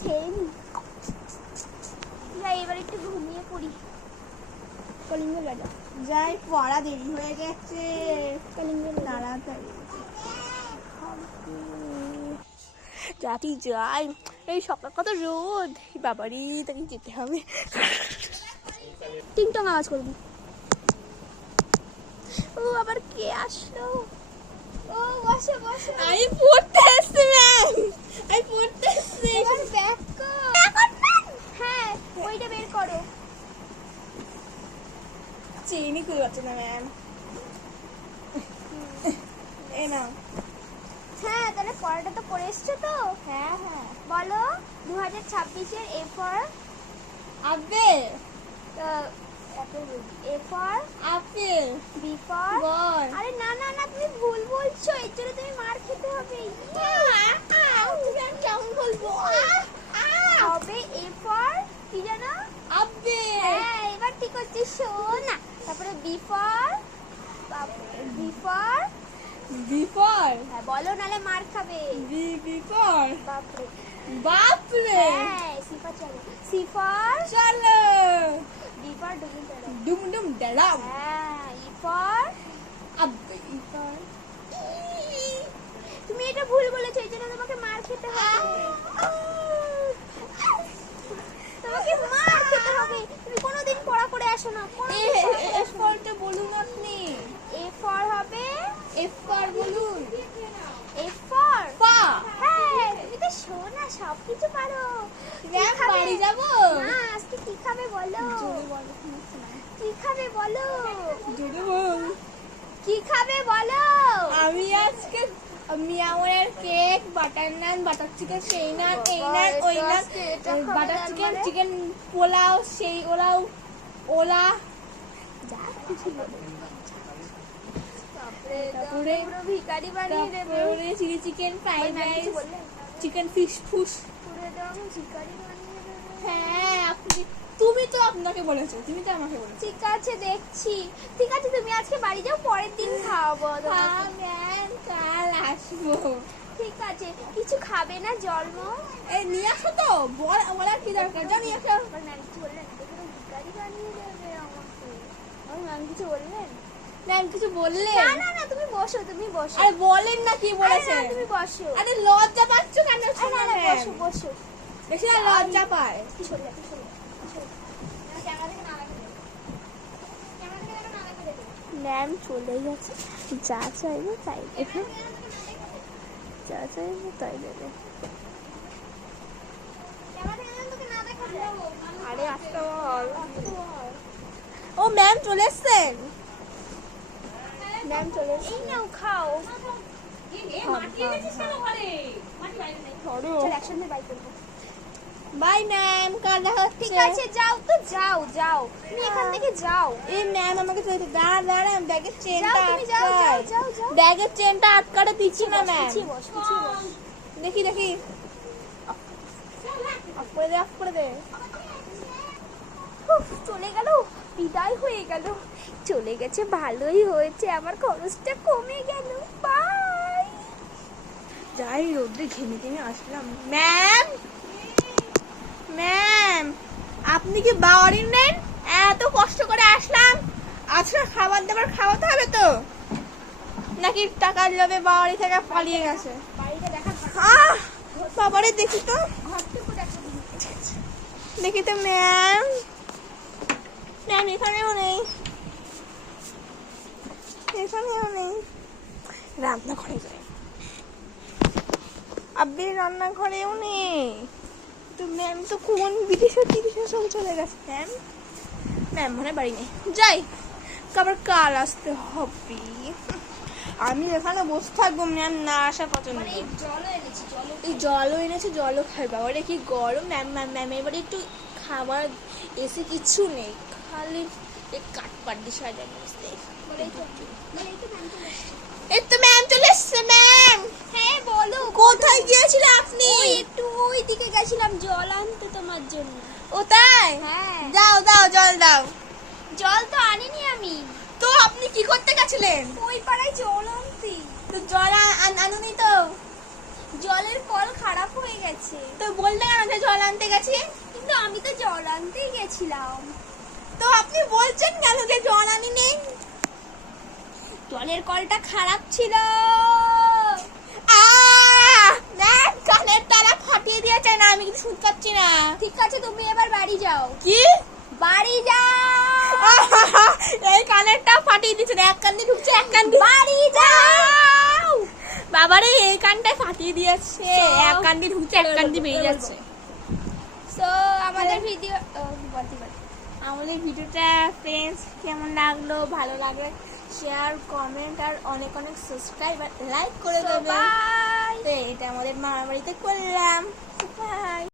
খেয়ে নি। যাই এবার একটু ঘুমিয়ে পড়ি। কলিঙ্গ বাজা। যাই, পড়া দেরি হয়ে গেছে। কলিঙ্গ তাড়াতাড়ি যাবি যাই। এই সকাল কত রোদ, বাবারি তাকে যেতে হবে। টিংটং আওয়াজ করবি। ও আবার কে আসলো? ও বসে বসে। আমি পড়তে এসছি ম্যাম, আমি পড়তে এসছি। এবার ব্যাক কর। হ্যাঁ ওইটা বের করো। চিনি খুঁজে পাচ্ছি না ম্যাম। এই নাও। হ্যাঁ তাহলে পড়াটা তো করে এসছো তো? হ্যাঁ হ্যাঁ বলো। 2026-এর A for apple. A for apple. B for ball. আরে না না না তুমি ভুল বলছো, এর জন্য তুমি মার খেতে হবে। কেমন বলবো? হবে এ ফর কি জানো? আপেল। হ্যাঁ এবার ঠিক হচ্ছে, শোন না। তারপরে B for B for B for. হ্যাঁ বলো নালে মার খাবে। B for. বাপরে। বাপরে। হ্যাঁ সি ফর চলো। সি ফর চলো। ডি ফর ডুম চলো। ডুম ডুম দাঁড়াও। হ্যাঁ E for apple. E for. তুমি এটা ভুল বলেছো, এই জন্য তোমাকে মার খেতে হবে। তোমাকে মার খেতে হবে। তুমি কোনোদিন পড়া করে আসো না। এফ ফরটা বলুন আপনি। এ ফর হবে এফ ফর বলুন। এফ ফর পা। হ্যাঁ তুমি তো শোনা সব কিছু পারো। ম্যাম বাড়ি যাবো? না আজকে কি খাবে বলো? জোরে বলো। কি খাবে বলো? জোরে বল। কি খাবে বলো? আমি আজকে মিয়ামরের কেক, বাটার নান, বাটার চিকেন, সেই নান, এই নান, ওই নান, বাটার চিকেন, চিকেন পোলাও, সেই ওলাও, ওলা যা খুশি বলো। তারপরে পুরো ভিখারি বানিয়ে দেবে। তারপরে চিলি চিকেন, ফ্রাইড ম্যাম কিছু রাইস, বললেন? চিকেন ফিশ ফুস। পুরো একদম ভিখারি বানিয়ে দেবে। হ্যাঁ আপনি, তুমি তো আপনাকে বলেছো, তুমি তো আমাকে বলেছো। ঠিক আছে দেখছি। ঠিক আছে তুমি আজকে বাড়ি যাও, পরের দিন খাওয়াবো তোমাকে। হ্যাঁ ম্যাম কাল আসবো। ঠিক আছে কিছু খাবে না জন্ম? এই নিয়ে আসো তো, বলার কি দরকার, যাও নিয়ে আসো। ম্যাম কিছু বললেন? দেখো ভিখারি বানিয়ে দেবে আমাকে। ম্যাম কিছু বললেন? ম্যাম কিছু বললে? না না না তুমি বসো, তুমি বসো। আরে বলেন না কি আরে বলেছে। না, তুমি বসো। আরে লজ্জা পাচ্ছ কেন? আরে শোনো না না ম্যাম, বসো বসো। বেশি না লজ্জা পায়। তুই সরে যা, তুই সরে যা, তুই সরে যা। ক্যামেরা থেকে না লাগবে। ক্যামেরা থেকে যেন না লাগবে দেখো। ম্যাম চলে গেছে, যা চাইবে তাই দেবে, যা চাইবে তাই দেবে। আরে আসতে বল। ও ম্যাম চলে এসছেন। ম্যাম চলে এসেছে। এই নাও খাও। চল একসঙ্গে বাই করবো। বাই ম্যাম, কাল দেখা হচ্ছে। ঠিক আছে যাও তো, যাও যাও তুমি এখান থেকে যাও। এই ম্যাম আমাকে দাঁড়া ব্যাগের চেনটা যাও তুমি যাও যাও যাও যাও। ব্যাগের চেনটা আটকাতে দিচ্ছি না ম্যাম। পিছিয়ে বস, পিছিয়ে বস। দেখি অফ করে দে, অফ করে দে। উফ, চলে গেল, বিদায় হয়ে গেল। চলে গেছে ভালোই হয়েছে, আমার খরচটা কমে গেল। বাই। যাই রোদ্রে ঘেমে ঘেমে আসলাম। ম্যাম ম্যাম আপনি কি বাড়ি নেন? এত কষ্ট করে আসলাম, আজকে খাবার দাবার খাওয়াতে হবে তো, নাকি টাকার লোভে বাড়ি থেকে পালিয়ে গেছে? বাড়িটা দেখা বাবারে দেখি তো, ঘরটুকু দেখা। দেখি তো ম্যাম। ম্যাম এখানেও নেই, এখানেও নেই। রান্নাঘরে যাই। আব্বির রান্নাঘরেও নেই তো। ম্যাম তো কোন বিদেশে সব চলে গেছে। ম্যাম মানে বাড়ি নেই। যাই, আবার কাল আসতে হবে। আমি এখানে বসে থাকবো, ম্যাম না আসা পছন্দ। এই জলও এনেছি, জলও। এই জলও এনেছে, জলও খাইবা। ওরে কি গরম ম্যাম। ম্যাম এবারে একটু খাবার এসে কিছু নেই, খালি এই কাঠপাটি সাজানো আছে। এই তো ম্যাম চলে এসছে। ম্যাম হ্যাঁ বলো। কোথায় গিয়েছিলে আপনি? ওই একটু ওই দিকে গেছিলাম জল আনতে তোমার জন্য। ও তাই? হ্যাঁ দাও জল দাও। জল তো আনিনি আমি। তো আপনি কি করতে গেছিলেন? ওই পাড়ায় জল আনতে। তো জল আনুনি তো? জলের কল খারাপ হয়ে গেছে। তো বলতে কেন যে জল আনতে গেছি? কিন্তু আমি তো জল আনতেই গেছিলাম। তো আপনি বলছেন কেন যে জল আনি নেই? জলের কলটা খারাপ ছিল। দেখ কানের তারা ফাটিয়ে দিয়েছে। না আমি কিছু শুনতে পাচ্ছি না। ঠিক আছে তুমি এবার বাড়ি যাও। কি? বাড়ি যাও। এই কানেরটা ফাটিয়ে দিয়েছে। এক কান দিয়ে ঢুকছে, এক কান দিয়ে বাড়ি যাও। বাবারে এই কানটাই ফাটিয়ে দিয়েছে। So- এক কান দিয়ে ঢুকছে, এক কান দিয়ে বেরিয়ে যাচ্ছে। সো আমাদের ভিডিও আমাদের ভিডিওটা ফ্রেন্ডস কেমন লাগলো? ভালো লাগলে শেয়ার, কমেন্ট আর অনেক অনেক সাবস্ক্রাইব আর লাইক করে দেবেন। বাই। তো এটা আমাদের মামার বাড়িতে করলাম। বাই।